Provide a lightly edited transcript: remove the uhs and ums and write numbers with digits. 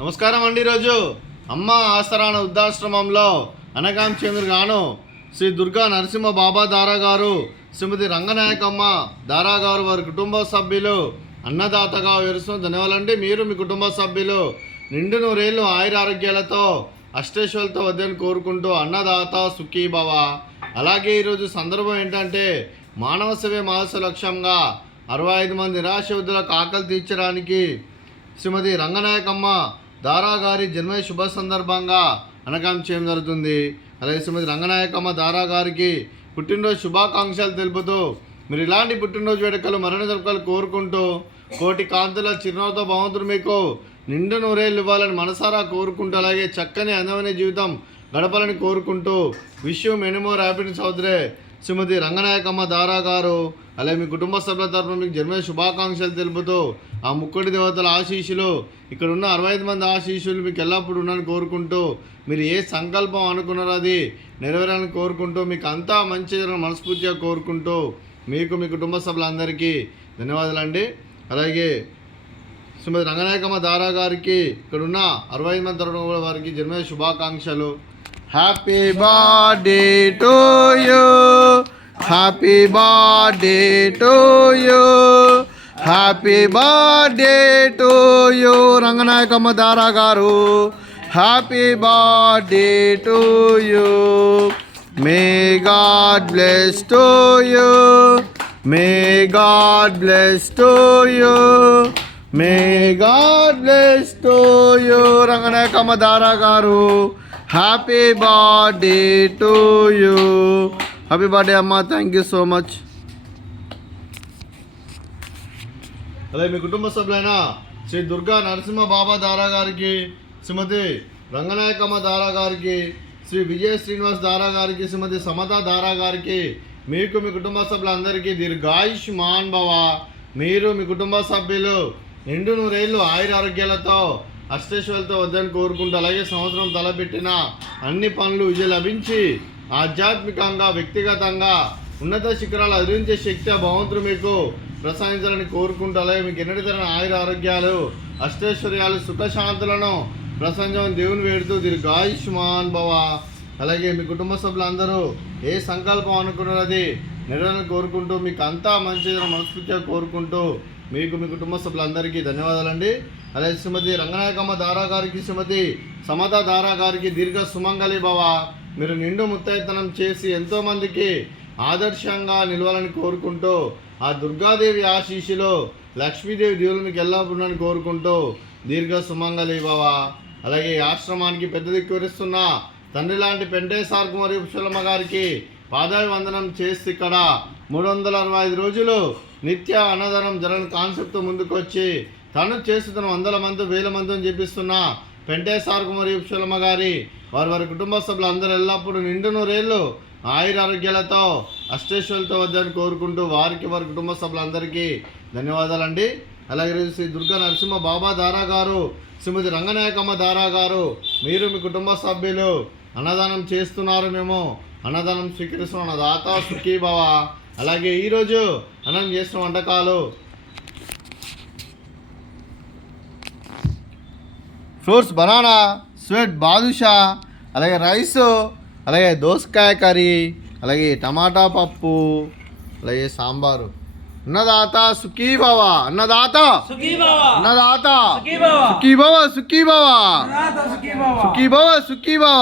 నమస్కారం అండి. ఈరోజు అమ్మ ఆస్తరాన వృద్ధాశ్రమంలో అనగాం చంద్రుగాను శ్రీ దుర్గా నరసింహ బాబా దారా గారు, శ్రీమతి రంగనాయకమ్మ దారా గారు వారి కుటుంబ సభ్యులు అన్నదాతగా వివరిస్తున్న ధన్యవాదాలండి. మీరు మీ కుటుంబ సభ్యులు నిండు నూరేళ్ళు ఆయుర ఆరోగ్యాలతో అష్టేశ్వరులతో వద్దని కోరుకుంటూ అన్నదాత సుఖీ భవ. అలాగే ఈరోజు సందర్భం ఏంటంటే మానవ సేవే మానస లక్ష్యంగా 65 మంది నిరాశవృద్ధులకు ఆకలి తీర్చడానికి శ్రీమతి రంగనాయకమ్మ దారా గారి జన్మ శుభ సందర్భంగా అనగాం చేయడం జరుగుతుంది. అలాగే శ్రీమతి రంగనాయకమ్మ దారా గారికి పుట్టినరోజు శుభాకాంక్షలు తెలుపుతూ మీరు ఇలాంటి పుట్టినరోజు వేడుకలు మరణ జరుపుకలు కోరుకుంటూ కోటి కాంతుల చిరునవ్వుతో భగవంతుడు మీకు నిండు నూరేళ్ళు ఇవ్వాలని మనసారా కోరుకుంటూ అలాగే చక్కని అందమైన జీవితం గడపాలని కోరుకుంటూ wish you many more happiness అవుతురే శ్రీమతి రంగనాయకమ్మ దారా గారు. అలాగే మీ కుటుంబ సభ్యుల తరఫున మీకు జన్మ శుభాకాంక్షలు తెలుపుతూ ఆ ముక్కడి దేవతల ఆశీస్సులు ఇక్కడ ఉన్న 65 మంది ఆశీస్సులు మీకు ఎల్లప్పుడూ ఉన్నారని కోరుకుంటూ మీరు ఏ సంకల్పం అనుకున్నారో అది నెరవేరాలని కోరుకుంటూ మీకు అంతా మంచి జరగని మనస్ఫూర్తిగా కోరుకుంటూ మీకు మీ కుటుంబ సభ్యులందరికీ ధన్యవాదాలండి. అలాగే శ్రీమతి రంగనాయకమ్మ దారా గారికి ఇక్కడ ఉన్న 65 మంది తరఫున కూడా వారికి జన్మ శుభాకాంక్షలు. Happy birthday to you, happy birthday to you, happy birthday to you Ranganayakamma Dara గారు. Happy birthday to you. May God bless to you, may God bless to you, may God bless to you Ranganayakamma Dara గారు. Happy birthday to you. Happy birthday అమ్మ, thank you so much. అలాగే మీ కుటుంబ సభ్యులైన శ్రీ దుర్గా నరసింహ బాబా దారా గారికి, శ్రీమతి రంగనాయకమ్మ దారా గారికి, శ్రీ విజయ శ్రీనివాస్ దారా గారికి, శ్రీమతి సమత దారా గారికి, మీకు మీ కుటుంబ సభ్యులందరికీ దీర్ఘాయుష్మాన్ భవ. మీరు మీ కుటుంబ సభ్యులు నిండు నూరేళ్ళు ఆయుర ఆరోగ్యాలతో అష్టేశ్వరులతో వద్దని కోరుకుంటూ అలాగే సంవత్సరం తలపెట్టిన అన్ని పనులు విజయం లభించి ఆధ్యాత్మికంగా వ్యక్తిగతంగా ఉన్నత శిఖరాలు అధిరించే శక్తి భగవంతుడు మీకు ప్రసాదించాలని కోరుకుంటూ అలాగే మీకు ఎన్నటి తరని ఆయుర ఆరోగ్యాలు అష్టైశ్వర్యాలు సుఖశాంతులను ప్రసంజం దేవుని వేడుతూ దీర్ఘాయుష్మాన్ భవ. అలాగే మీ కుటుంబ సభ్యులందరూ ఏ సంకల్పం అనుకున్నారో అది నెరవేరాలని కోరుకుంటూ మీకు అంతా మంచి మనస్ఫూర్తిగా కోరుకుంటూ మీకు మీ కుటుంబ సభ్యులందరికీ ధన్యవాదాలండి. అలాగే శ్రీమతి రంగనాయకమ్మ దారా గారికి, శ్రీమతి సమత దారా గారికి దీర్ఘ సుమంగళి భవ. మీరు నిండు ముత్తైతనం చేసి ఎంతోమందికి ఆదర్శంగా నిలవాలని కోరుకుంటూ ఆ దుర్గాదేవి ఆశీస్సులో లక్ష్మీదేవి దేవులు మీకు ఎల్లప్పుడూ కోరుకుంటూ దీర్ఘ సుమంగళి భవ. అలాగే ఆశ్రమానికి పెద్ద దిక్కు విరుస్తున్న తండ్రి లాంటి పెంటేసార్ కుమారి పుష్పలమ్మ గారికి పాదాభివందనం చేసి ఇక్కడ 365 రోజులు నిత్య అన్నదానం జరగని కాన్సెప్ట్ ముందుకు వచ్చి తను చేస్తున్న 100 మంది 1000 మంది అని చెప్పిస్తున్న పెంటేసార్ కుమారి పుష్పలమ్మ గారి వారి కుటుంబ సభ్యులు అందరూ ఎల్లప్పుడూ నిండు నూరేళ్ళు ఆయుర ఆరోగ్యాలతో అష్టేశ్వరులతో వద్దని కోరుకుంటూ వారికి వారి కుటుంబ సభ్యులందరికీ ధన్యవాదాలండి. అలాగే శ్రీ దుర్గా నరసింహ బాబా దారా గారు, శ్రీమతి రంగనాయకమ్మ దారా గారు, మీరు మీ కుటుంబ సభ్యులు అన్నదానం చేస్తున్నారు, మేము అన్నదానం స్వీకరిస్తున్నాం. దాత సుఖీ భవ. అలాగే ఈరోజు అన్నం చేసిన వంటకాలు ఫ్రూట్స్ బనానా, స్వీట్ బాదుషా, అలాగే రైస్, అలాగే దోసకాయ కర్రీ, అలాగే టమాటా పప్పు, అలాగే సాంబారు. అన్నదాత సుఖీ భవ, అన్నదాత అన్నదాత సుఖీ భవ, సుఖీ భవ, సుఖీ భవ, సుఖీ భవ.